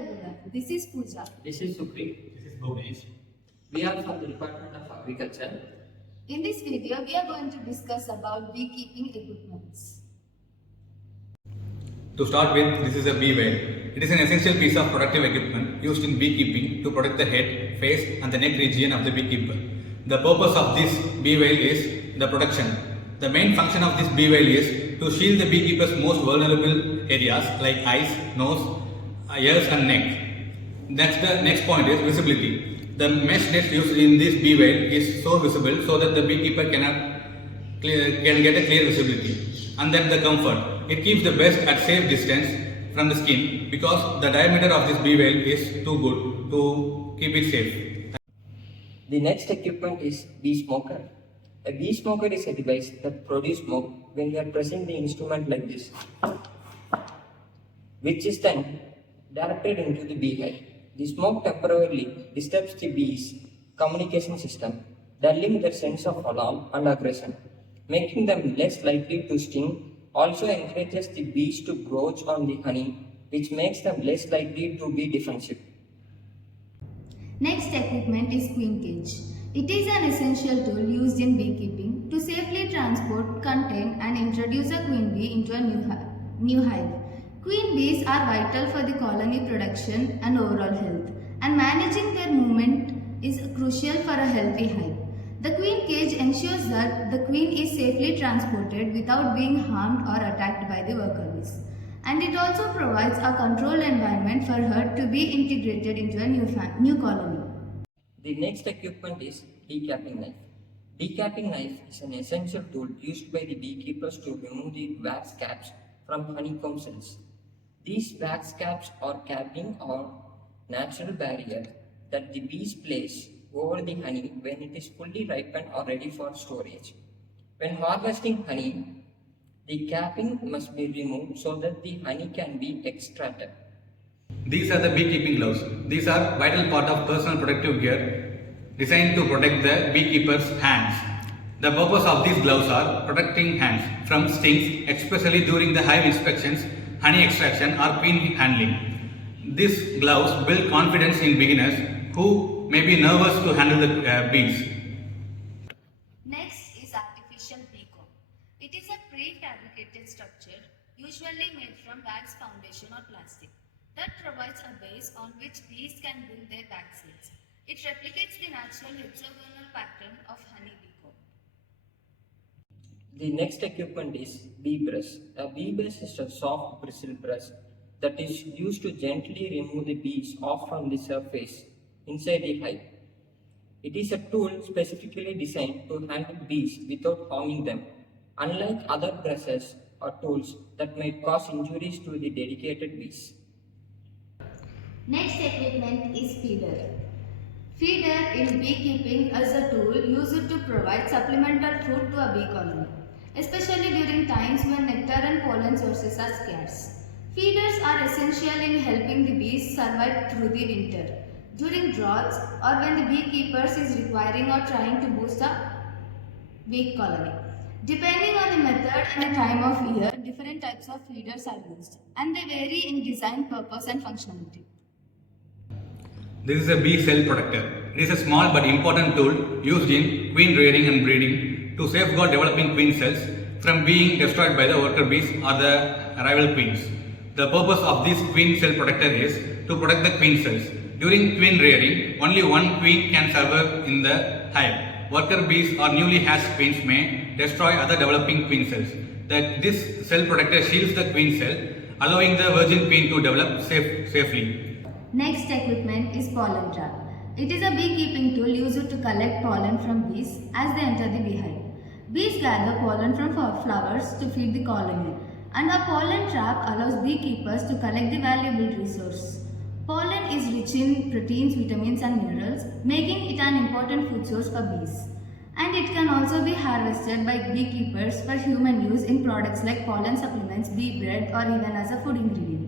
everyone, this is Pooja. This is Sukri. This is Bhuvnesh. We are from the Department of Agriculture. In this video, we are going to discuss about beekeeping equipments. To start with, this is a bee whale. It is an essential piece of protective equipment used in beekeeping to protect the head, face and the neck region of the beekeeper. The purpose of this bee whale is the protection. The main function of this bee whale is to shield the beekeeper's most vulnerable areas like eyes, nose, ears and neck. The next point is visibility. The mesh net used in this bee whale is so visible so that the beekeeper can get a clear visibility. And then the comfort. It keeps the best at safe distance from the skin because the diameter of this bee whale is too good to keep it safe. The next equipment is bee smoker. A bee smoker is a device that produces smoke when we are pressing the instrument like this, which is then directed into the beehive. The smoke temporarily disturbs the bees' communication system, dulling their sense of alarm and aggression, making them less likely to sting. Also encourages the bees to gorge on the honey, which makes them less likely to be defensive. Next equipment is queen cage. It is an essential tool used in beekeeping to safely transport, contain and introduce a queen bee into a new hive. Queen bees are vital for the colony production and overall health, and managing their movement is crucial for a healthy hive. The queen cage ensures that the queen is safely transported without being harmed or attacked by the worker bees. And it also provides a controlled environment for her to be integrated into a new colony. The next equipment is decapping knife. Decapping knife is an essential tool used by the beekeepers to remove the wax caps from honeycomb cells. These wax caps or capping are natural barrier that the bees place over the honey when it is fully ripened or ready for storage. When harvesting honey, the capping must be removed so that the honey can be extracted. These are the beekeeping gloves. These are vital part of personal protective gear designed to protect the beekeeper's hands. The purpose of these gloves are protecting hands from stings, especially during the hive inspections, honey extraction or queen handling. These gloves build confidence in beginners who may be nervous to handle the bees. Next is artificial bee comb. It is a prefabricated structure usually made from wax foundation or plastic that provides a base on which bees can build their wax cells. It replicates the natural hexagonal pattern of honey bee comb. The next equipment is bee brush. A bee brush is a soft bristle brush that is used to gently remove the bees off from the surface inside the hive. It is a tool specifically designed to handle bees without harming them, unlike other brushes or tools that might cause injuries to the dedicated bees. Next equipment is feeder. Feeder in beekeeping is a tool used to provide supplemental food to a bee colony, especially during times when nectar and pollen sources are scarce. Feeders are essential in helping the bees survive through the winter, during droughts or when the beekeepers is requiring or trying to boost a bee colony. Depending on the method and the time of year, different types of feeders are used, and they vary in design, purpose and functionality. This is a bee cell protector. It is a small but important tool used in queen rearing and breeding to safeguard developing queen cells from being destroyed by the worker bees or the rival queens. The purpose of this queen cell protector is to protect the queen cells. During queen rearing, only one queen can survive in the hive. Worker bees or newly hatched queens may destroy other developing queen cells. This cell protector shields the queen cell, allowing the virgin queen to develop safely. Next equipment is pollen trap. It is a beekeeping tool used to collect pollen from bees as they enter the beehive. Bees gather pollen from flowers to feed the colony, and a pollen trap allows beekeepers to collect the valuable resource. Pollen is rich in proteins, vitamins and minerals, making it an important food source for bees. And it can also be harvested by beekeepers for human use in products like pollen supplements, bee bread or even as a food ingredient.